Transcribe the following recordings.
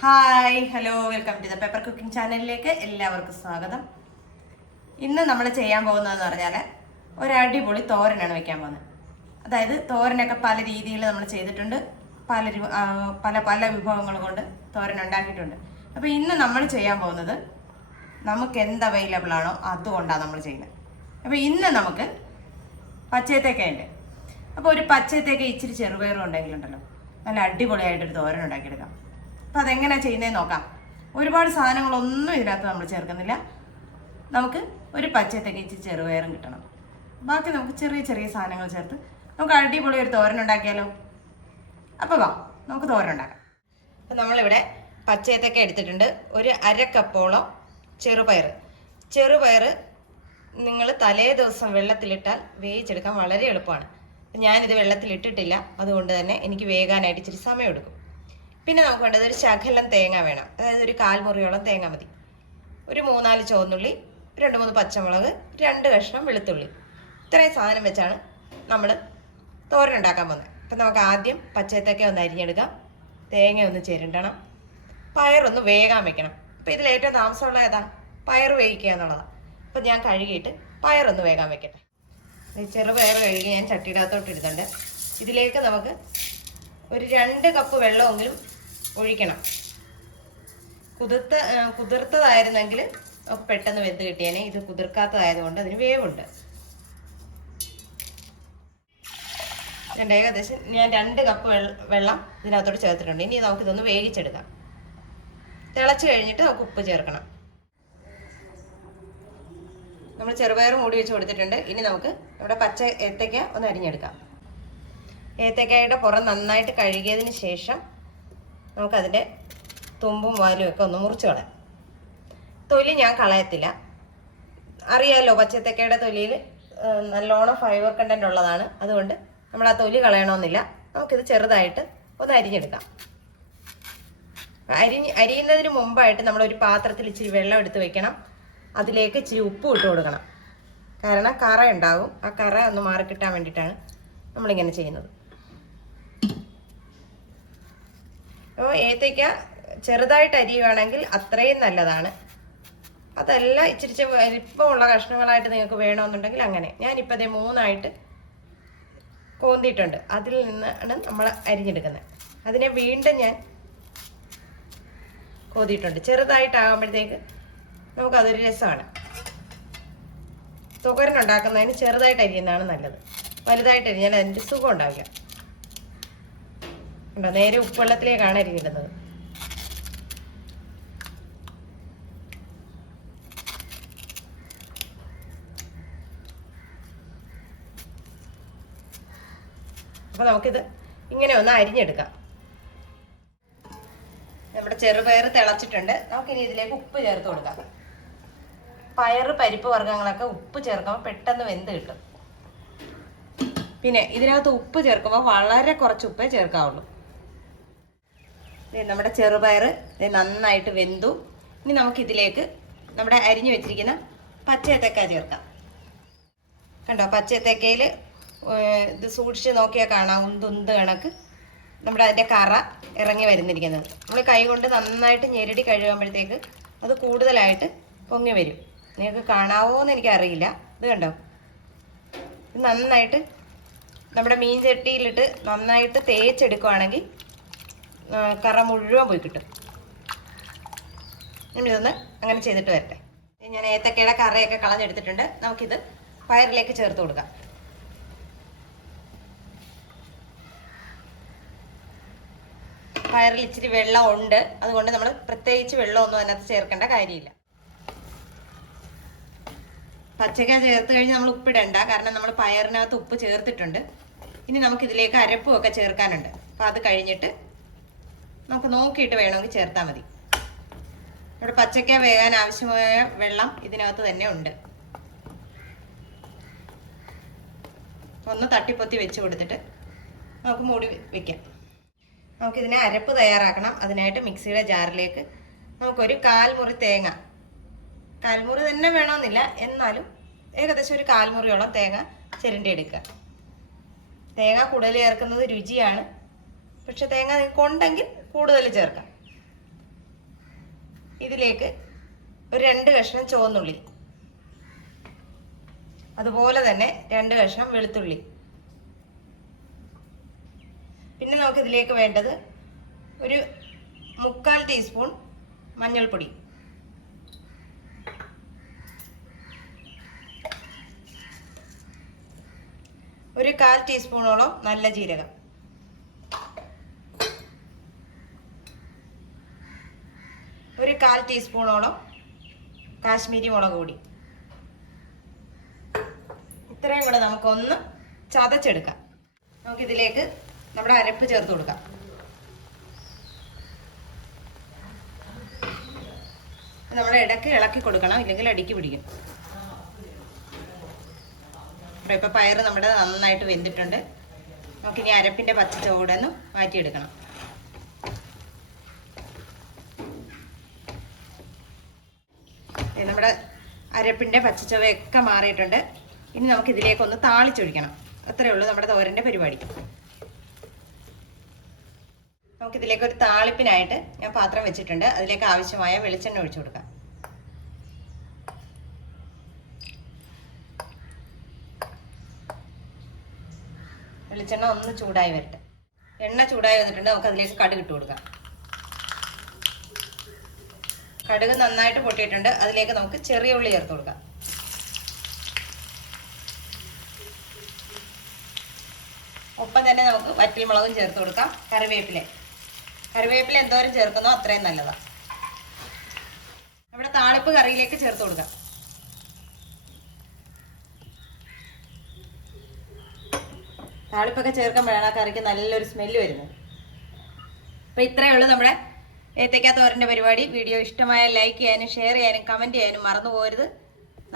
Hi hello welcome to the paper cooking ചാനലിലേക്ക് എല്ലാവർക്കും സ്വാഗതം. ഇന്ന് നമ്മൾ ചെയ്യാൻ പോകുന്നതെന്ന് പറഞ്ഞാൽ ഒരു അടിപൊളി തോരനാണ് വെക്കാൻ പോകുന്നത്. അതായത് തോരനൊക്കെ പല രീതിയിൽ നമ്മൾ ചെയ്തിട്ടുണ്ട്, പല പല വിഭവങ്ങൾ കൊണ്ട് തോരൻ ഉണ്ടാക്കിയിട്ടുണ്ട്. അപ്പോൾ ഇന്ന് നമ്മൾ ചെയ്യാൻ പോകുന്നത് നമുക്ക് എന്ത് അവൈലബിൾ ആണോ അതുകൊണ്ടാണ് നമ്മൾ ചെയ്യുന്നത്. അപ്പോൾ ഇന്ന് നമുക്ക് പച്ചയത്തേക്കുണ്ട്. അപ്പോൾ ഒരു പച്ചയത്തേക്ക് ഇച്ചിരി ചെറുപയറും ഉണ്ടെങ്കിലുണ്ടല്ലോ നല്ല അടിപൊളിയായിട്ടൊരു തോരൻ ഉണ്ടാക്കിയെടുക്കാം. അപ്പോൾ അതെങ്ങനെയാണ് ചെയ്യുന്നതെന്ന് നോക്കാം. ഒരുപാട് സാധനങ്ങളൊന്നും ഇതിനകത്ത് നമ്മൾ ചേർക്കുന്നില്ല. നമുക്ക് ഒരു പച്ചത്തേക്ക് ഇച്ചിരി ചെറുപയറും കിട്ടണം. ബാക്കി നമുക്ക് ചെറിയ ചെറിയ സാധനങ്ങൾ ചേർത്ത് നമുക്ക് അടിപൊളി ഒരു തോരൻ ഉണ്ടാക്കിയാലോ. അപ്പോൾ വാ നമുക്ക് തോരൻ ഉണ്ടാക്കാം. അപ്പോൾ നമ്മളിവിടെ പച്ചയത്തേക്ക് എടുത്തിട്ടുണ്ട്. ഒരു അരക്കപ്പോളം ചെറുപയർ നിങ്ങൾ തലേ ദിവസം വെള്ളത്തിലിട്ടാൽ വേവിച്ചെടുക്കാൻ വളരെ എളുപ്പമാണ്. ഞാനിത് വെള്ളത്തിലിട്ടിട്ടില്ല, അതുകൊണ്ട് തന്നെ എനിക്ക് വേകാനായിട്ട് ഇച്ചിരി സമയം എടുക്കും. പിന്നെ നമുക്ക് വേണ്ടത് ഒരു ശകലം തേങ്ങ വേണം. അതായത് ഒരു 1/4 മുറിയോളം തേങ്ങ മതി. ഒരു 3-4 ചുവന്നുള്ളി, 2-3 പച്ചമുളക്, 2 കഷ്ണം വെളുത്തുള്ളി. ഇത്രയും സാധനം വെച്ചാണ് നമ്മൾ തോരൻ ഉണ്ടാക്കാൻ പോകുന്നത്. അപ്പം നമുക്ക് ആദ്യം പച്ചത്തേക്ക ഒന്ന് അരിഞ്ഞെടുക്കാം. തേങ്ങ ഒന്ന് ചിരണ്ടണം, പയറൊന്ന് വേകാൻ വെക്കണം. അപ്പം ഇതിൽ ഏറ്റവും താമസമുള്ള ഏതാ? പയർ വേവിക്കുക എന്നുള്ളതാണ്. അപ്പം ഞാൻ കഴുകിയിട്ട് പയറൊന്ന് വേകാൻ വെക്കട്ടെ. ചെറുപയർ കഴുകി ഞാൻ ചട്ടിയുടെ അകത്തോട്ട് ഇടുന്നുണ്ട്. ഇതിലേക്ക് നമുക്ക് ഒരു 2 കപ്പ് വെള്ളമെങ്കിലും ഒഴിക്കണം. കുതിർത്തതായിരുന്നെങ്കിൽ പെട്ടെന്ന് വെന്ത് കിട്ടിയേനെ. ഇത് കുതിർക്കാത്തതായതുകൊണ്ട് അതിന് വേവുണ്ട്. ഏകദേശം ഞാൻ 2 കപ്പ് വെള്ളം ഇതിനകത്തോട്ട് ചേർത്തിട്ടുണ്ട്. ഇനി നമുക്കിതൊന്ന് വേവിച്ചെടുക്കാം. തിളച്ച് കഴിഞ്ഞിട്ട് നമുക്ക് ഉപ്പ് ചേർക്കണം. നമ്മൾ ചെറുപയർ മൂടി വെച്ച് കൊടുത്തിട്ടുണ്ട്. ഇനി നമുക്ക് ഇവിടെ പച്ച ഏത്തയ്ക്ക ഒന്ന് അരിഞ്ഞെടുക്കാം. ഏത്തക്കായുടെ പുറം നന്നായിട്ട് കഴുകിയതിന് ശേഷം നമുക്കതിൻ്റെ തുമ്പും വാലും ഒക്കെ ഒന്ന് മുറിച്ച് കളയാം. തൊലി ഞാൻ കളയത്തില്ല. അറിയാമല്ലോ, പച്ചത്തേക്കയുടെ തൊലിയിൽ നല്ലോണം ഫൈബർ കണ്ടന്റ് ഉള്ളതാണ്. അതുകൊണ്ട് നമ്മൾ ആ തൊലി കളയണമെന്നില്ല. നമുക്കിത് ചെറുതായിട്ട് ഒന്ന് അരിഞ്ഞെടുക്കാം. അരിയുന്നതിന് മുമ്പായിട്ട് നമ്മളൊരു പാത്രത്തിൽ ഇച്ചിരി വെള്ളം എടുത്ത് വെക്കണം. അതിലേക്ക് ഇച്ചിരി ഉപ്പ് ഇട്ട് കൊടുക്കണം. കാരണം കറ ഉണ്ടാകും. ആ കറ ഒന്ന് മാറിക്കിട്ടാൻ വേണ്ടിയിട്ടാണ് നമ്മളിങ്ങനെ ചെയ്യുന്നത്. അപ്പോൾ ഏത്തയ്ക്ക ചെറുതായിട്ട് അരിയുകയാണെങ്കിൽ അത്രയും നല്ലതാണ്. അതല്ല ഇച്ചിരി വലിപ്പമുള്ള കഷ്ണങ്ങളായിട്ട് നിങ്ങൾക്ക് വേണമെന്നുണ്ടെങ്കിൽ അങ്ങനെ. ഞാനിപ്പോൾ അതേ 3 കോന്തിയിട്ടുണ്ട്. അതിൽ നിന്നാണ് നമ്മൾ അരിഞ്ഞെടുക്കുന്നത്. അതിനെ വീണ്ടും ഞാൻ കോതിയിട്ടുണ്ട്. ചെറുതായിട്ടാകുമ്പോഴത്തേക്ക് നമുക്കതൊരു രസമാണ്. തോരനുണ്ടാക്കുന്നതിന് ചെറുതായിട്ട് അരിയുന്നതാണ് നല്ലത്. വലുതായിട്ട് അരിഞ്ഞാൽ അതിൻ്റെ സുഖം ഉണ്ടാവില്ല. ഉണ്ടോ, നേരെ ഉപ്പുവെള്ളത്തിലേക്കാണ് അരിഞ്ഞിടുന്നത്. അപ്പോൾ നമുക്കിത് ഇങ്ങനെ ഒന്ന് അരിഞ്ഞെടുക്കാം. നമ്മുടെ ചെറുപയർ തിളച്ചിട്ടുണ്ട്. നമുക്കിനി ഇതിലേക്ക് ഉപ്പ് ചേർത്ത് കൊടുക്കാം. പരിപ്പ് വർഗ്ഗങ്ങളൊക്കെ ഉപ്പ് ചേർക്കുമ്പോൾ പെട്ടെന്ന് വെന്ത് കിട്ടും. പിന്നെ ഇതിനകത്ത് ഉപ്പ് ചേർക്കുമ്പോൾ വളരെ കുറച്ച് ഉപ്പേ ചേർക്കാവുള്ളൂ. നമ്മുടെ ചെറുപയർ നന്നായിട്ട് വെന്തു. ഇനി നമുക്കിതിലേക്ക് നമ്മുടെ അരിഞ്ഞു വെച്ചിരിക്കുന്ന പച്ചയത്തേക്ക ചേർക്കാം. കണ്ടോ, പച്ചയത്തേക്കയിൽ ഇത് സൂക്ഷിച്ച് നോക്കിയാൽ കാണാം ഉന്ത് കണക്ക് നമ്മുടെ അതിൻ്റെ കറ ഇറങ്ങി വരുന്നിരിക്കുന്നത്. നമ്മൾ കൈ കൊണ്ട് നന്നായിട്ട് ഞെരടി കഴുകുമ്പോഴത്തേക്ക് അത് കൂടുതലായിട്ട് പൊങ്ങി വരും. നിങ്ങൾക്ക് കാണാവോ എന്ന് എനിക്കറിയില്ല. ഇത് കണ്ടോ, നന്നായിട്ട് നമ്മുടെ മീൻ ചട്ടിയിലിട്ട് നന്നായിട്ട് തേച്ചെടുക്കുകയാണെങ്കിൽ കറ മുഴുവൻ പോയി കിട്ടും. ഇതൊന്ന് അങ്ങനെ ചെയ്തിട്ട് വരട്ടെ. ഞാൻ ഏത്തക്കയുടെ കറയൊക്കെ കളഞ്ഞെടുത്തിട്ടുണ്ട്. നമുക്കിത് പയറിലേക്ക് ചേർത്ത് കൊടുക്കാം. പയറിൽ ഇച്ചിരി വെള്ളം ഉണ്ട്, അതുകൊണ്ട് നമ്മൾ പ്രത്യേകിച്ച് വെള്ളമൊന്നും അതിനകത്ത് ചേർക്കേണ്ട കാര്യമില്ല. പച്ചക്ക ചേർത്ത് കഴിഞ്ഞ് നമ്മൾ ഉപ്പിടണ്ട, കാരണം നമ്മൾ പയറിനകത്ത് ഉപ്പ് ചേർത്തിട്ടുണ്ട്. ഇനി നമുക്കിതിലേക്ക് അരപ്പും ഒക്കെ ചേർക്കാനുണ്ട്. അപ്പോൾ അത് കഴിഞ്ഞിട്ട് നമുക്ക് നോക്കിയിട്ട് വേണമെങ്കിൽ ചേർത്താൽ മതി. നമ്മുടെ പച്ചക്ക വേകാൻ ആവശ്യമായ വെള്ളം ഇതിനകത്ത് തന്നെ ഉണ്ട്. ഒന്ന് തട്ടിപ്പൊത്തി വെച്ച് കൊടുത്തിട്ട് നമുക്ക് മൂടി വെക്കാം. നമുക്കിതിനെ അരപ്പ് തയ്യാറാക്കണം. അതിനായിട്ട് മിക്സിയുടെ ജാറിലേക്ക് നമുക്കൊരു 1/4 മുറി തേങ്ങ, 1/4 മുറി തന്നെ വേണമെന്നില്ല, എന്നാലും ഏകദേശം ഒരു 1/4 മുറിയോളം തേങ്ങ ചിരണ്ടി എടുക്കുക. തേങ്ങ കൂടുതൽ ചേർക്കുന്നത് രുചിയാണ്. പക്ഷെ തേങ്ങ നിങ്ങൾക്ക് ഉണ്ടെങ്കിൽ കൂടുതൽ ചേർക്കാം. ഇതിലേക്ക് ഒരു 2 കഷ്ണം ചുവന്നുള്ളി, അതുപോലെ തന്നെ 2 കഷ്ണം വെളുത്തുള്ളി. പിന്നെ നമുക്ക് ഇതിലേക്ക് വേണ്ടത് ഒരു 1/4 ടീസ്പൂൺ മഞ്ഞൾപ്പൊടി, ഒരു 1/4 ടീസ്പൂണോളം നല്ല ജീരകം, ഒരു 1/4 ടീസ്പൂണോളം കാശ്മീരി മുളക് പൊടി. ഇത്രയും കൂടെ നമുക്കൊന്ന് ചതച്ചെടുക്കാം. നമുക്കിതിലേക്ക് നമ്മുടെ അരപ്പ് ചേർത്ത് കൊടുക്കാം. നമ്മൾ ഇടയ്ക്ക് ഇളക്കി കൊടുക്കണം, ഇല്ലെങ്കിൽ അടിക്ക് പിടിക്കും. ഇപ്പം പയർ നമ്മുടെ നന്നായിട്ട് വെന്തിട്ടുണ്ട്. നമുക്കിനി അരപ്പിൻ്റെ പച്ച ചുവടൊന്ന് മാറ്റിയെടുക്കണം. നമ്മുടെ അരപ്പിൻ്റെ പച്ചച്ചുവയൊക്കെ മാറിയിട്ടുണ്ട്. ഇനി നമുക്ക് ഇതിലേക്കൊന്ന് താളിച്ചൊഴിക്കണം. അത്രയേ ഉള്ളൂ നമ്മുടെ തോരൻ്റെ പരിപാടി. നമുക്കിതിലേക്ക് ഒരു താളിപ്പിനായിട്ട് ഞാൻ പാത്രം വെച്ചിട്ടുണ്ട്. അതിലേക്ക് ആവശ്യമായ വെളിച്ചെണ്ണ ഒഴിച്ചു കൊടുക്കാം. വെളിച്ചെണ്ണ ഒന്ന് ചൂടായി വരട്ടെ. എണ്ണ ചൂടായി വന്നിട്ടുണ്ട്. നമുക്ക് അതിലേക്ക് കടുക് ഇട്ട് കൊടുക്കാം. കടുക് നന്നായിട്ട് പൊട്ടിയിട്ടുണ്ട്. അതിലേക്ക് നമുക്ക് ചെറിയ ഉള്ളി ചേർത്ത് കൊടുക്കാം. ഒപ്പം തന്നെ നമുക്ക് വറ്റൽമുളകും ചേർത്ത് കൊടുക്കാം. കറിവേപ്പില എന്തോരം ചേർക്കുന്നോ അത്രയും നല്ലതാണ്. നമ്മുടെ താളിപ്പ് കറിയിലേക്ക് ചേർത്ത് കൊടുക്കാം. താളിപ്പൊക്കെ ചേർക്കുമ്പോഴാണ് ആ കറിക്ക് നല്ലൊരു സ്മെല്ല് വരുന്നത്. അപ്പോൾ ഇത്രയേ ഉള്ളൂ നമ്മുടെ ഏത്തയ്ക്ക തോരൻ്റെ പരിപാടി. വീഡിയോ ഇഷ്ടമായാൽ ലൈക്ക് ചെയ്യാനും ഷെയർ ചെയ്യാനും കമൻറ്റ് ചെയ്യാനും മറന്നു പോകരുത്.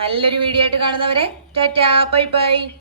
നല്ലൊരു വീഡിയോ ആയിട്ട് കാണുന്നവരെ ടാറ്റാ, ബൈ ബൈ.